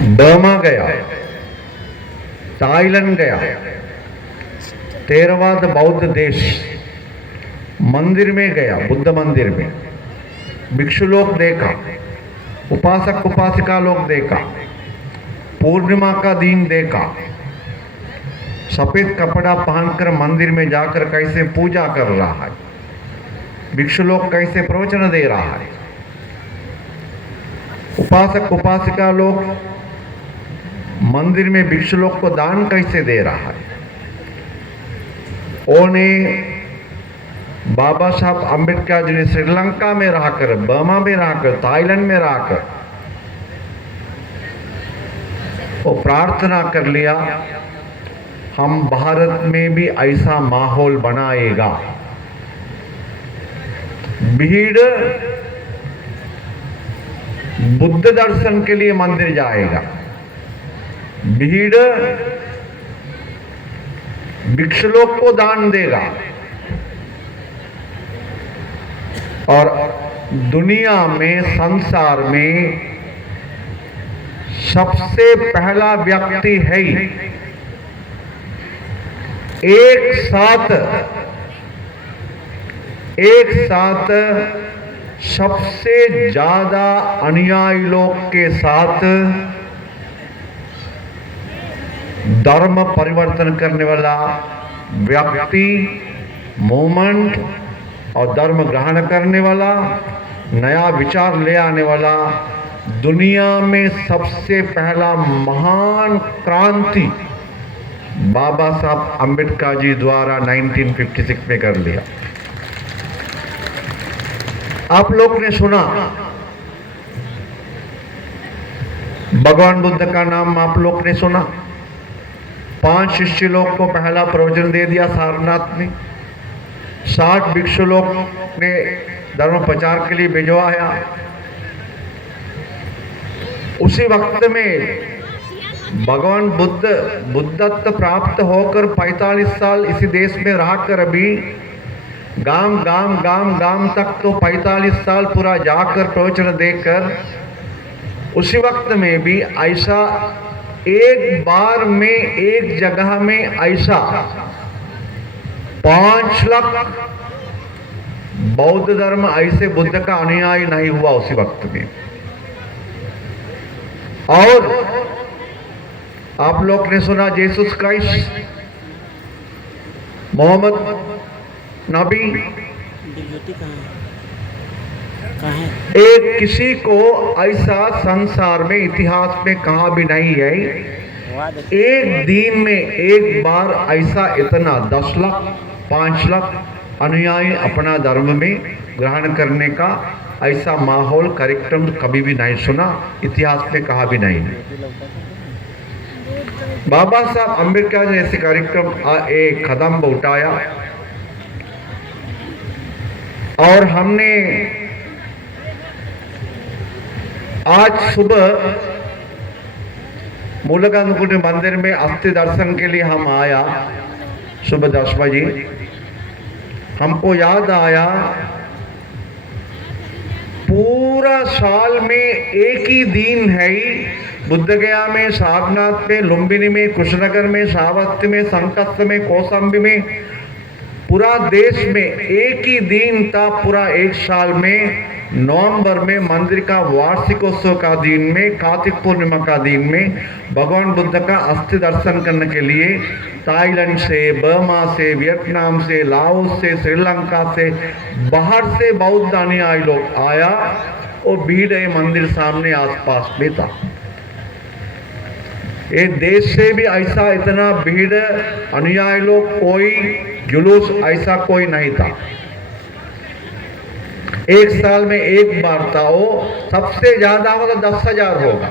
Burma गया, Thailand गया, थेरवाद बौद्ध देश, मंदिर में गया, बुद्ध मंदिर में भिक्षु लोग देखा, उपासक उपासिका लोग देखा, पूर्णिमा का दिन देखा, सफेद कपड़ा पहनकर मंदिर में जाकर कैसे पूजा कर रहा है, भिक्षु लोग कैसे प्रवचन दे रहा है, उपासक उपासिका लोग मंदिर में भिक्षु लोग को दान कैसे दे रहा है। उन्हें बाबा साहब अम्बेडकर जी ने श्रीलंका में रहकर, बर्मा में रहकर, थाईलैंड में रहकर वो प्रार्थना कर लिया, हम भारत में भी ऐसा माहौल बनाएगा। भीड़ बुद्ध दर्शन के लिए मंदिर जाएगा, भीड़ भिक्षु लोग को दान देगा, और दुनिया में, संसार में सबसे पहला व्यक्ति है एक साथ सबसे ज्यादा अनुयायी लोग के साथ धर्म परिवर्तन करने वाला व्यक्ति, मूवमेंट और धर्म ग्रहण करने वाला, नया विचार ले आने वाला, दुनिया में सबसे पहला महान क्रांति बाबा साहब अम्बेडकर जी द्वारा 1956 में कर लिया। आप लोग ने सुना, भगवान बुद्ध का नाम आप लोग ने सुना। 5 शिष्य लोग को पहला प्रवचन दे दिया सारनाथ में, 60 भिक्षु लोग ने धर्म प्रचार के लिए भिजवाया। उसी वक्त में भगवान बुद्धत्व प्राप्त होकर 45 साल इसी देश में रहकर भी गांव तक तो 45 साल पूरा जाकर प्रवचन देकर, उसी वक्त में भी ऐसा एक बार में एक जगह में ऐसा 5 लाख बौद्ध धर्म ऐसे बुद्ध का अनुयायी नहीं हुआ उसी वक्त में। और आप लोग ने सुना जेसस क्राइस्ट, मोहम्मद नबी, एक किसी को ऐसा संसार में, इतिहास में कहाँ भी नहीं है, एक दिन में एक बार ऐसा इतना 10 लाख 5 लाख अनुयायी अपना धर्म में ग्रहण करने का ऐसा माहौल, कार्यक्रम कभी भी नहीं सुना, इतिहास में कहा भी नहीं। बाबा साहब अम्बेडकर ने ऐसे कार्यक्रम एक कदम उठाया, और हमने आज सुबह मूलकानुकुटी मंदिर में अस्थि दर्शन के लिए हम आया, सुबह 10 बजे। हमको याद आया पूरा साल में एक ही दिन है, बुद्ध गया में, सारनाथ में, लुम्बिनी में, कुशीनगर में, श्रावस्ती में, संकट में, कौशाम्बी में, पूरा देश में एक ही दिन था। पूरा एक साल में नवंबर में मंदिर का वार्षिकोत्सव का दिन में, कार्तिक पूर्णिमा का दिन में भगवान बुद्ध का अस्थि दर्शन करने के लिए थाईलैंड से, बर्मा से, वियतनाम से, लाओस से, श्रीलंका से, बाहर से बौद्ध अनुयायी लोग आया, और भीड़ मंदिर सामने आसपास में था। ये देश से भी ऐसा इतना भीड़ अनुयायी लोग, कोई जुलूस ऐसा कोई नहीं था। एक साल में एक बार था, वो सबसे ज्यादा होगा तो 10,000 होगा,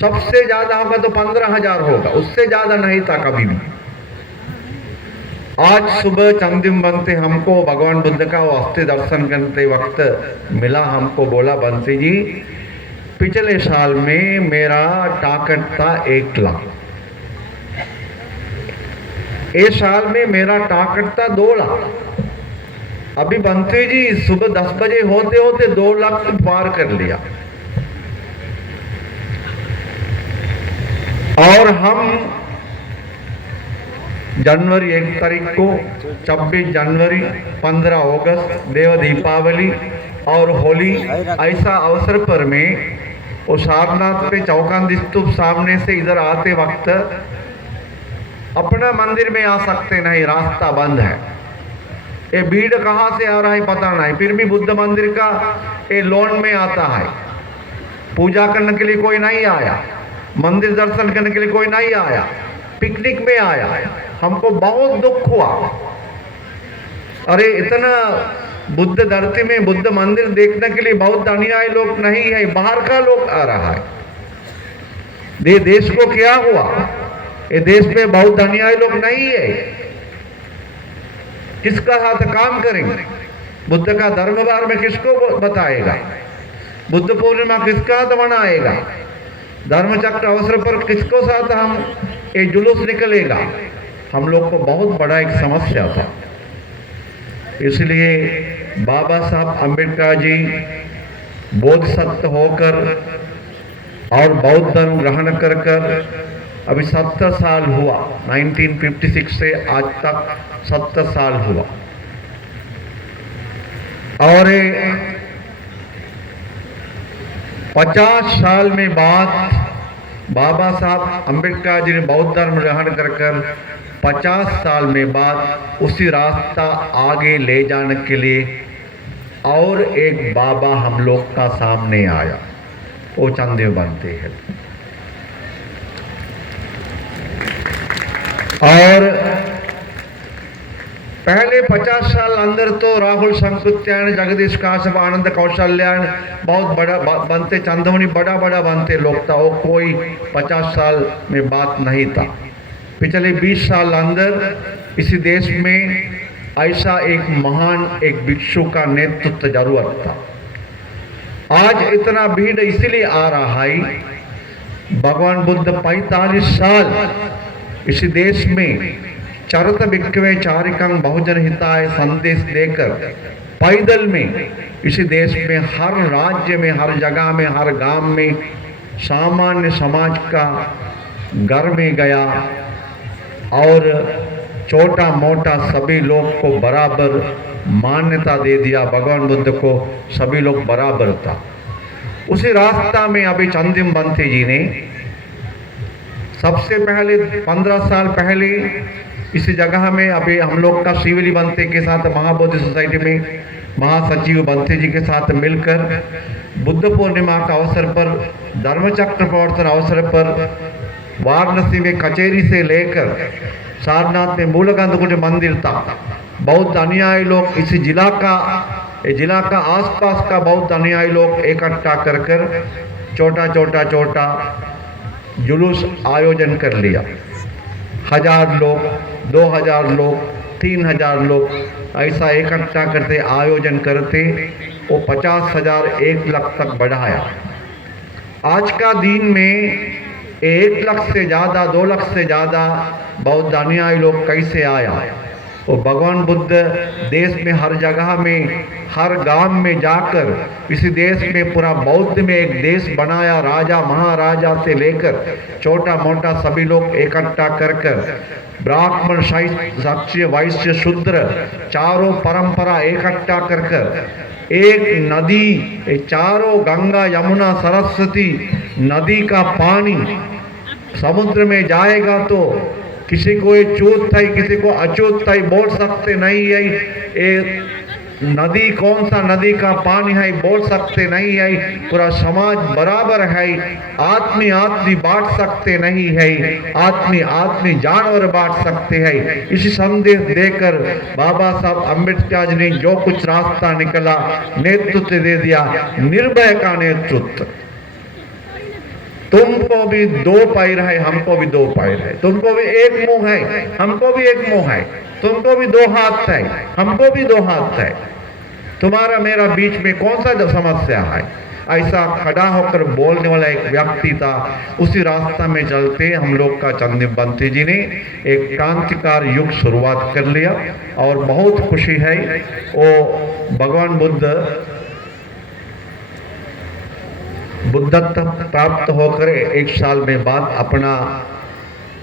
सबसे ज्यादा होगा तो 15,000 होगा, उससे ज्यादा नहीं था कभी भी। आज सुबह चंदिम बनते हमको भगवान बुद्ध का अस्थि दर्शन करते वक्त मिला, हमको बोला बंसी जी पिछले साल में मेरा टारगेट था 1 लाख, इस साल में मेरा टारगेट था 2 लाख। अभी बंसी जी सुबह 10 बजे होते होते 2 लाख पार कर लिया। और हम जनवरी 1 तारीख को, 26 जनवरी, 15 अगस्त, देव दीपावली और होली, ऐसा अवसर पर में वो सारनाथ पे चौकांदी स्तूप सामने से इधर आते वक्त अपना मंदिर में आ सकते नहीं, रास्ता बंद है। ये भीड़ कहाँ से आ रहा है पता नहीं, फिर भी बुद्ध मंदिर का ये लोन में आता है। पूजा करने के लिए कोई नहीं आया, मंदिर दर्शन करने के लिए कोई नहीं आया, पिकनिक में आया। हमको बहुत दुख हुआ, अरे इतना बुद्ध धरती में बुद्ध मंदिर देखने के लिए बहुत अनुयायी लोग नहीं है, बाहर का लोग आ रहा है। ये देश को क्या हुआ? ये देश में बहुत अनुयायी लोग नहीं है, किसका हाथ काम करेंगे? बुद्ध का धर्मवार में किसको बताएगा? बुद्ध पूर्णिमा किसका हाथ मनाएगा? धर्म चक्र अवसर पर किसको साथ हम ये जुलूस निकलेगा? हम लोग को बहुत बड़ा एक समस्या था। इसलिए बाबा साहब अम्बेडकर जी बोधिसत्व होकर और बौद्ध धर्म ग्रहण कर कर अभी 70 साल हुआ, 1956 से आज तक 70 साल हुआ। और 50 साल में बाद बाबा साहब अम्बेडकर जी ने बौद्ध धर्म ग्रहण कर कर 50 साल में बाद उसी रास्ता आगे ले जाने के लिए और एक बाबा हम लोग का सामने आया, वो चंदेव बनते हैं। और पहले 50 साल अंदर तो राहुल संकृत्यायन, जगदीश काश्यप, आनंद कौशल्यायन बहुत बड़ा बनते, चंदौनी बड़ा बड़ा बनते लोग था, वो कोई 50 साल में बात नहीं था। पिछले 20 साल अंदर इसी देश में ऐसा एक महान एक भिक्षु का नेतृत्व जरूरत था। आज इतना भीड़ इसलिए आ रहा है, भगवान बुद्ध 45 साल इसी देश में चरत भिक्षवे चारिकं बहुजन हिताय संदेश देकर पैदल में इसी देश में हर राज्य में, हर जगह में, हर गांव में सामान्य समाज का घर में गया और छोटा मोटा सभी लोग को बराबर मान्यता दे दिया। भगवान बुद्ध को सभी लोग बराबर था। उसी रास्ता में अभी चंदिम बंते जी ने सबसे पहले 15 साल पहले इसी जगह में अभी हम लोग का शिवली बंते के साथ महाबोधि सोसाइटी में महासचिव बंते जी के साथ मिलकर बुद्ध पूर्णिमा का अवसर पर, धर्मचक्र प्रवर्तन अवसर पर वाराणसी में कचेरी से लेकर सारनाथ में मूलगंधकुंज मंदिर था, बहुत अनुयायी लोग इस जिला का आसपास का बहुत अनुयायी लोग इकट्ठा कर कर छोटा जुलूस आयोजन कर लिया। 1000 लोग, 2000 लोग, 3000 लोग ऐसा इकट्ठा करते आयोजन करते, वो 50,000 1 लाख तक बढ़ाया। आज का दिन में 1 लाख से ज़्यादा, 2 लाख से ज़्यादा बौद्ध अनुयायी लोग कैसे आया? वो भगवान बुद्ध देश में हर जगह में, हर गांव में जाकर इसी देश में पूरा बौद्ध में एक देश बनाया। राजा महाराजा से लेकर छोटा मोटा सभी लोग इकट्ठा कर ब्राह्मण, क्षत्रिय, वैश्य, शूद्र चारों परंपरा इकट्ठा कर एक नदी, चारों गंगा यमुना सरस्वती नदी का पानी समुद्र में जाएगा तो किसी को ये चूत था, किसी को अचूत था बोल सकते नहीं है। ये नदी कौन सा नदी का पानी है बोल सकते नहीं है। पूरा समाज बराबर है, आदमी बांट सकते नहीं है, आदमी जानवर बांट सकते हैं। इसी संदेश देकर बाबा साहब अम्बेडकर जी ने जो कुछ रास्ता निकला, नेतृत्व दे दिया, निर्भय का नेतृत्व। तुमको भी 2 पैर है, हमको भी 2 पैर है, तुमको भी एक मुंह है, हमको भी एक मुंह है, तुमको भी 2 हाथ है, हमको भी 2 हाथ है। तुम्हारा मेरा बीच में कौन सा समस्या है? ऐसा खड़ा होकर बोलने वाला एक व्यक्ति था। उसी रास्ता में चलते हम लोग का चंदिम बंते जी ने एक क्रांतिकार युग शुरुआत कर लिया और बहुत खुशी है। वो भगवान बुद्धत्व प्राप्त होकर 1 साल में बाद अपना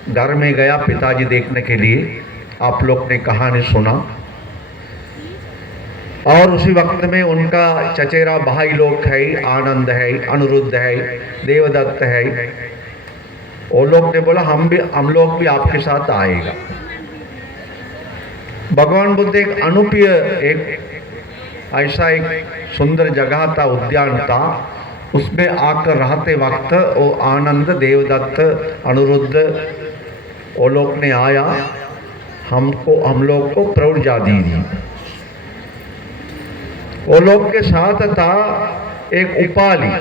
घर में गया पिताजी देखने के लिए। आप लोग ने कहानी सुना। और उसी वक्त में उनका चचेरा भाई लोग है, आनंद है, अनिरुद्ध है, देवदत्त है। वो लोग ने बोला हम लोग भी आपके साथ आएगा। भगवान बुद्ध एक अनुपीय एक ऐसा एक सुंदर जगह था, उद्यान था, उसमें आकर रहते वक्त वो आनंद, देवदत्त, अनिरुद्ध वो लोग ने आया, हम लोग को प्रौढ़ दी। वो लोग के साथ था एक उपाली।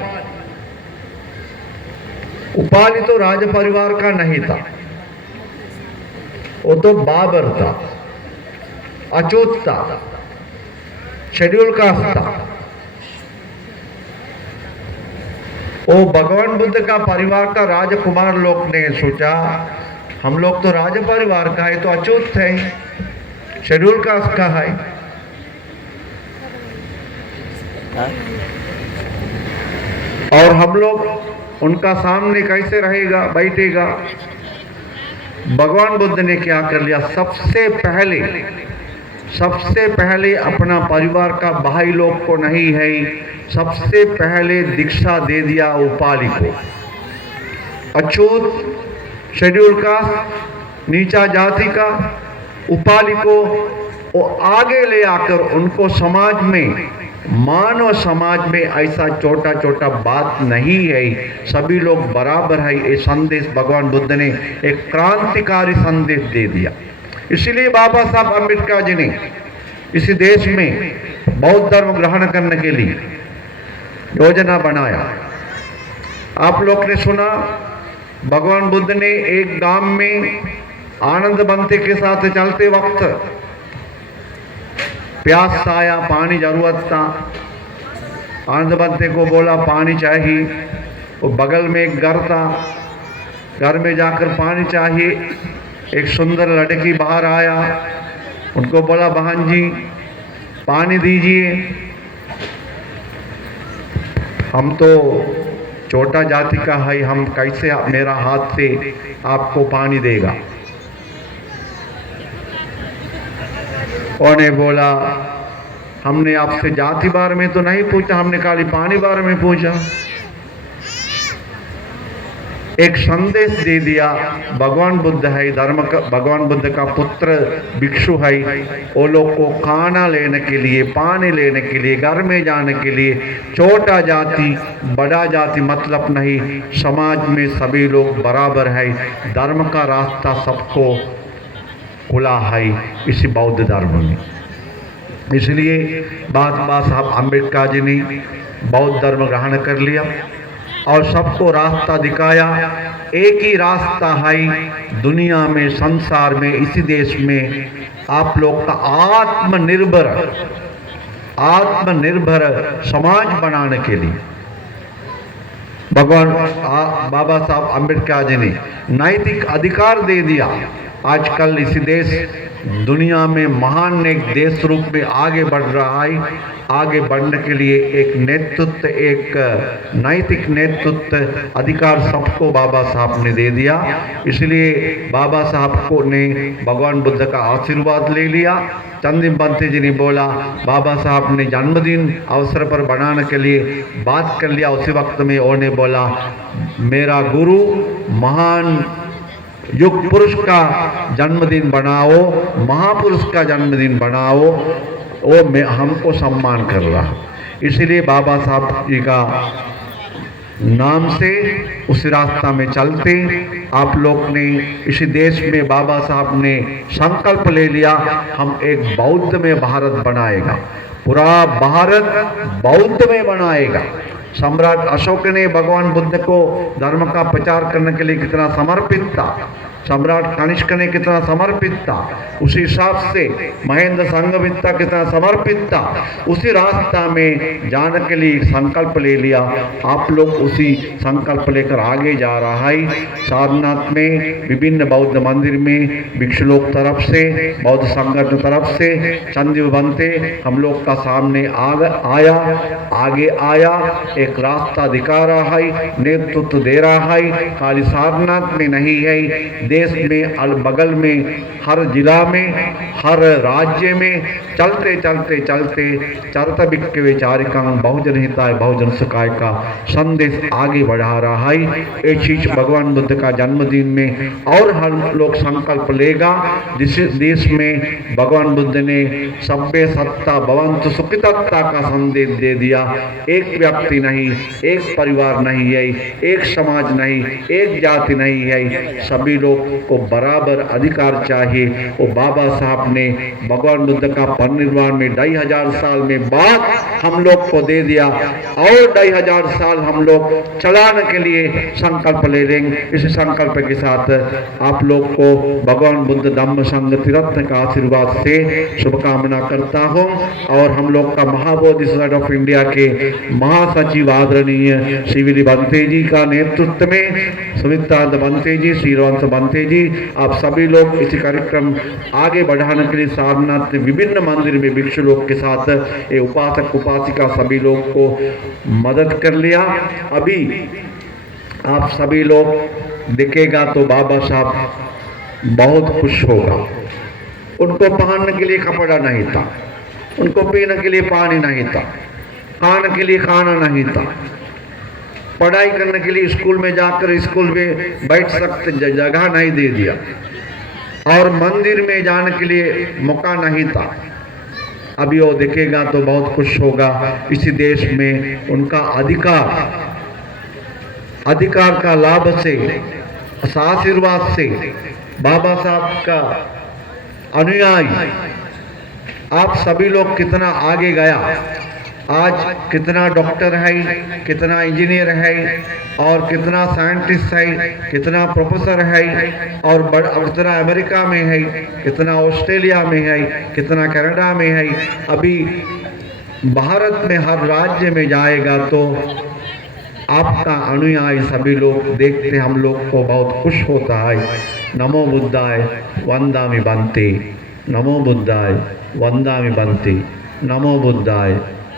उपाली तो राज परिवार का नहीं था, वो तो बाबर था, अछूत था, शेड्यूल कास्ट था। वो भगवान बुद्ध का परिवार का राजकुमार लोग ने सोचा हम लोग तो राज परिवार का है, तो अछूत है, शेड्यूल कास्ट का है, और हम लोग उनका सामने कैसे रहेगा, बैठेगा। भगवान बुद्ध ने क्या कर लिया, सबसे पहले अपना परिवार का भाई लोग को नहीं है, सबसे पहले दीक्षा दे दिया उपाली को। अछूत, शेड्यूल का, नीचा जाति का उपाली को वो आगे ले आकर उनको समाज में, मानव समाज में ऐसा छोटा छोटा बात नहीं है, सभी लोग बराबर है। ये संदेश भगवान बुद्ध ने एक क्रांतिकारी संदेश दे दिया। इसलिए बाबा साहब अम्बेडकर जी ने इसी देश में बौद्ध धर्म ग्रहण करने के लिए योजना बनाया। आप लोग ने सुना, भगवान बुद्ध ने एक गांव में आनंद बंते के साथ चलते वक्त प्यास आया, पानी जरूरत था। आनंद बंते को बोला पानी चाहिए। वो बगल में एक घर था, घर में जाकर पानी चाहिए। एक सुंदर लड़की बाहर आया, उनको बोला बहन जी पानी दीजिए, हम तो छोटा जाति का है, हम कैसे मेरा हाथ से आपको पानी देगा। उन्होंने बोला हमने आपसे जाति बारे में तो नहीं पूछा, हमने खाली पानी बारे में पूछा। एक संदेश दे दिया, भगवान बुद्ध है, भगवान बुद्ध का पुत्र भिक्षु है, वो लोग को खाना लेने के लिए, पानी लेने के लिए, घर में जाने के लिए छोटा जाति बड़ा जाति मतलब नहीं, समाज में सभी लोग बराबर है, धर्म का रास्ता सबको खुला है इसी बौद्ध धर्म में। इसलिए बाबा साहब अम्बेडकर जी ने बौद्ध धर्म ग्रहण कर लिया और सबको रास्ता दिखाया। एक ही रास्ता है दुनिया में, संसार में, इसी देश में आप लोग का आत्मनिर्भर समाज बनाने के लिए भगवान बाबा साहब अम्बेडकर जी ने नैतिक अधिकार दे दिया। आजकल इसी देश दुनिया में महान एक देश रूप में आगे बढ़ रहा है। आगे बढ़ने के लिए एक नेतृत्व, एक नैतिक नेतृत्व अधिकार सबको बाबा साहब ने दे दिया। इसलिए बाबा साहब को ने भगवान बुद्ध का आशीर्वाद ले लिया। चंदीप बंते जी ने बोला, बाबा साहब ने जन्मदिन अवसर पर बनाने के लिए बात कर लिया। उसी वक्त में उन्होंने बोला मेरा गुरु महान युग पुरुष का जन्मदिन बनाओ, महापुरुष का जन्मदिन बनाओ, वो मैं हमको सम्मान कर रहा। इसलिए बाबा साहब जी का नाम से उस रास्ता में चलते आप लोग ने इसी देश में बाबा साहब ने संकल्प ले लिया, हम एक बौद्ध में भारत बनाएगा, पूरा भारत बौद्ध में बनाएगा। सम्राट अशोक ने भगवान बुद्ध को धर्म का प्रचार करने के लिए कितना समर्पित था, सम्राट कनिष्क ने कितना समर्पित था, उसी हिसाब से महेंद्र संघमित्रा कितना समर्पित था। उसी रास्ता में जाने के लिए संकल्प ले लिया। आप लोग उसी संकल्प लेकर आगे जा रहा है। सारनाथ में विभिन्न बौद्ध मंदिर में भिक्षु लोग तरफ से, बौद्ध संगठन तरफ से चंदीप बंते हम लोग का सामने आगे आया, एक रास्ता दिखा रहा है, नेतृत्व दे रहा है। खाली सारनाथ में नहीं है, देश में अल बगल में हर जिला में हर राज्य में चलते चलते चलते चरतबिक विचारिकं बहुजन हिताय बहुजन सुखाय का संदेश आगे बढ़ा रहा है। ये चीज भगवान बुद्ध का जन्मदिन में और हम लोग संकल्प लेगा। जिस देश में भगवान बुद्ध ने सभ्य सत्ता भवन्तु सुखितत्ता का संदेश दे दिया, एक व्यक्ति नहीं, एक परिवार नहीं है, एक समाज नहीं, एक जाति नहीं है, सभी लोग को बराबर अधिकार चाहिए। वो बाबा साहब ने भगवान बुद्ध का परिनिर्वाण में 2500 साल में बाद हम लोग को दे दिया और 2500 साल हम लोग चलाने के लिए संकल्प ले लेंगे। इस संकल्प के साथ आप लोग को भगवान बुद्ध धम्म संघ त्रिरत्न का आशीर्वाद से शुभकामना करता हूं। और हम लोग का महाबोधि सोसाइटी ऑफ इंडिया के महासचिव आदरणीय श्री विली बंते जी का नेतृत्व में सुमित्रा बंते जी, श्रीवंश बंते जी, आप सभी लोग इस कार्यक्रम आगे बढ़ाने के लिए सारनाथ विभिन्न मंदिर में भिक्षु लोग के साथ ये उपासक उपासिका सभी लोग को मदद कर लिया। अभी आप सभी लोग दिखेगा तो बाबा साहब बहुत खुश होगा। उनको पहनने के लिए कपड़ा नहीं था, उनको पीने के लिए पानी नहीं था, खाने के लिए खाना नहीं था, पढ़ाई करने के लिए स्कूल में जाकर स्कूल में बैठ सकते जगह नहीं दे दिया, और मंदिर में जाने के लिए मौका नहीं था। अभी वो देखेगा तो बहुत खुश होगा। इसी देश में उनका अधिकार का लाभ से, आशीर्वाद से, बाबा साहब का अनुयायी आप सभी लोग कितना आगे गया। आज कितना डॉक्टर है, कितना इंजीनियर है, और कितना साइंटिस्ट है, कितना प्रोफेसर है, और कितना अमेरिका में है, कितना ऑस्ट्रेलिया में है, कितना कनाडा में है। अभी भारत में हर राज्य में जाएगा तो आपका अनुयायी सभी लोग देखते हम लोग को बहुत खुश होता है। नमो बुद्धाय वंदामि बंते, नमो बुद्धाय वंदामि बंते, नमो बुद्धाय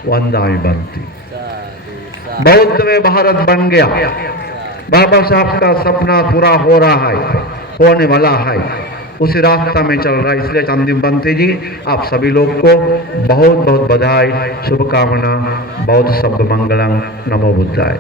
वंदामि बंते। बौद्ध में भारत बन गया। बाबा साहब का सपना पूरा हो रहा है, होने वाला है, उसी रास्ता में चल रहा है। इसलिए चंदिम बंते जी आप सभी लोग को बहुत बहुत बधाई, शुभकामना, बहुत शब्द मंगलम। नमो बुद्धाय।